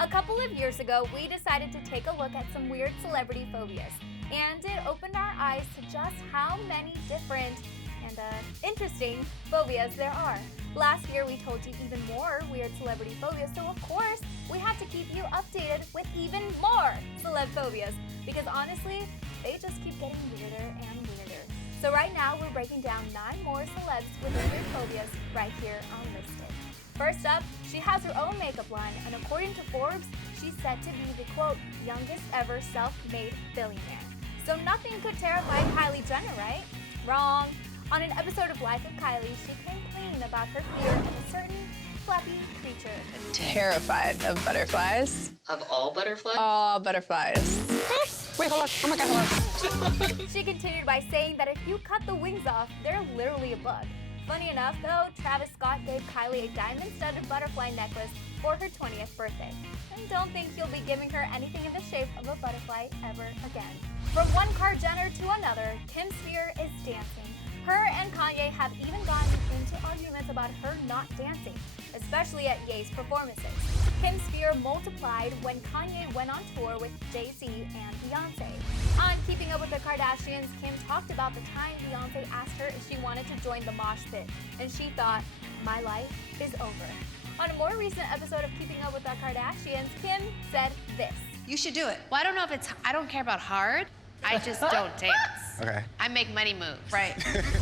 A couple of years ago, we decided to take a look at some weird celebrity phobias, and it opened our eyes to just how many different and interesting phobias there are. Last year, we told you even more weird celebrity phobias, so of course, we have to keep you updated with even more celeb phobias, because honestly, they just keep getting weirder and weirder. So right now, we're breaking down 9 more celebs with weird phobias right here on Listed. First up, she has her own makeup line, and according to Forbes, she's said to be the, quote, youngest ever self-made billionaire. So nothing could terrify Kylie Jenner, right? Wrong. On an episode of Life of Kylie, she came clean about her fear of a certain fluffy creature. I'm terrified of butterflies. Of all butterflies? All butterflies. Wait, hold on. Oh my God, hold on. She continued by saying that if you cut the wings off, they're literally a bug. Funny enough, though, Travis Scott gave Kylie a diamond-studded butterfly necklace for her 20th birthday. And don't think he'll be giving her anything in the shape of a butterfly ever again. From one Kar Jenner to another, Kim's fear is dancing. Her and Kanye have even gotten into arguments about her not dancing, especially at Ye's performances. Kim's fear multiplied when Kanye went on tour with Jay-Z and Beyonce. On Keeping Up with the Kardashians, Kim talked about the time Beyonce asked her if she wanted to join the mosh pit, and she thought, my life is over. On a more recent episode of Keeping Up with the Kardashians, Kim said this. You should do it. Well, I don't know if it's, I don't care about hard. I just don't dance. Okay. I make money moves. Right.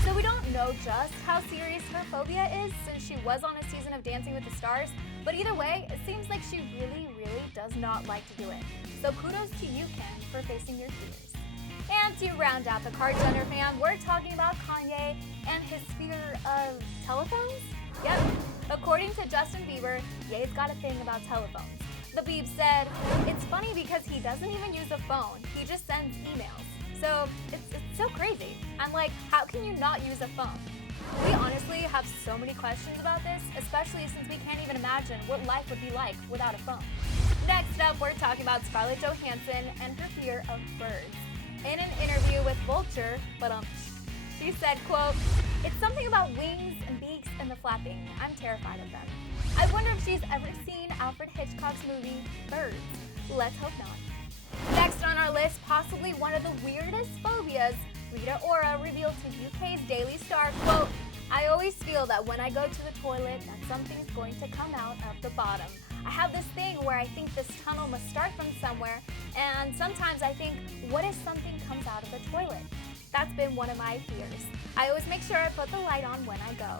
So we don't know just how serious her phobia is since she was on a season of Dancing with the Stars, but either way, it seems like she really, really does not like to do it. So kudos to you, Kim, for facing your fears. And to round out the Kar Jenner fam, we're talking about Kanye and his fear of telephones? Yep. According to Justin Bieber, Ye's got a thing about telephones. The Bieb said, it's funny because he doesn't even use a phone, he just sends emails. So it's so crazy. I'm like, how can you not use a phone? We honestly have so many questions about this, especially since we can't even imagine what life would be like without a phone. Next up, we're talking about Scarlett Johansson and her fear of birds. In an interview with Vulture, she said, quote, it's something about wings and beaks and the flapping. I'm terrified of them. I wonder if she's ever seen Alfred Hitchcock's movie, Birds. Let's hope not. Next on our list, possibly one of the weirdest phobias, Rita Ora revealed to UK's Daily Star, quote, I always feel that when I go to the toilet that something's going to come out of the bottom. I have this thing where I think this tunnel must start from somewhere, and sometimes I think, what if something comes out of the toilet? That's been one of my fears. I always make sure I put the light on when I go.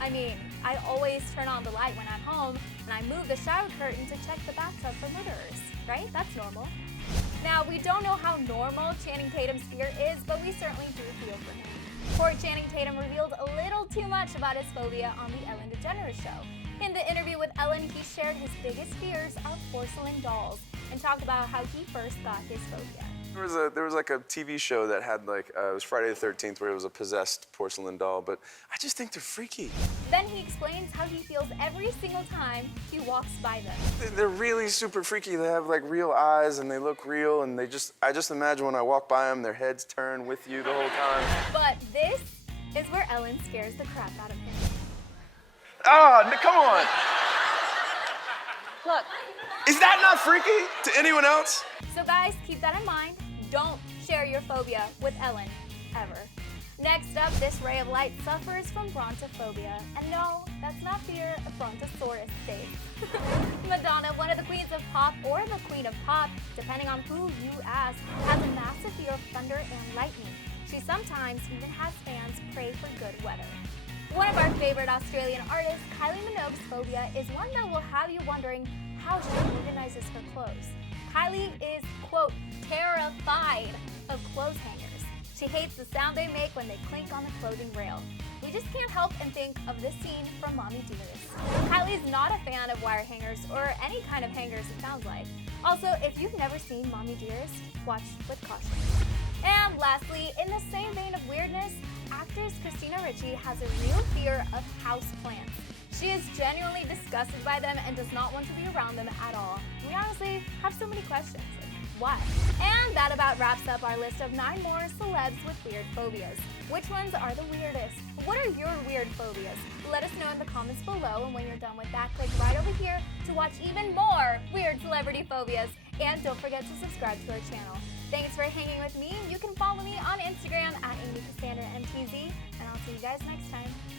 I mean, I always turn on the light when I'm home, and I move the shower curtain to check the bathtub for murderers, right? That's normal. Now, we don't know how normal Channing Tatum's fear is, but we certainly do feel for him. Poor Channing Tatum revealed a little too much about his phobia on the Ellen DeGeneres show. In the interview with Ellen, he shared his biggest fears are porcelain dolls and talked about how he first got his phobia. There was like a TV show that had like, it was Friday the 13th, where it was a possessed porcelain doll, but I just think they're freaky. Then he explains how he feels every single time he walks by them. They're really super freaky. They have like real eyes and they look real, and I just imagine when I walk by them, their heads turn with you the whole time. But this is where Ellen scares the crap out of him. Oh, come on. Look. Is that not freaky to anyone else? So guys, keep that in mind. Don't share your phobia with Ellen, ever. Next up, this ray of light suffers from brontophobia. And no, that's not fear of brontosaurus steak. Madonna, one of the queens of pop, or the queen of pop, depending on who you ask, has a massive fear of thunder and lightning. She sometimes even has fans pray for good weather. One of our favorite Australian artists, Kylie Minogue's phobia is one that will have you wondering how she organizes her clothes. Kylie is, quote, terrified of clothes hangers. She hates the sound they make when they clink on the clothing rail. We just can't help and think of this scene from Mommy Dearest. Kylie's not a fan of wire hangers, or any kind of hangers it sounds like. Also, if you've never seen Mommy Dearest, watch with caution. And lastly, in the same vein of weirdness, actress Christina Ricci has a real fear of houseplants. She is genuinely disgusted by them and does not want to be around them at all. We honestly have so many questions. Why? And that about wraps up our list of 9 more celebs with weird phobias. Which ones are the weirdest? What are your weird phobias? Let us know in the comments below, and when you're done with that, click right over here to watch even more weird celebrities. Celebrity Phobias. And don't forget to subscribe to our channel. Thanks for hanging with me. You can follow me on Instagram at Amy Cassandra.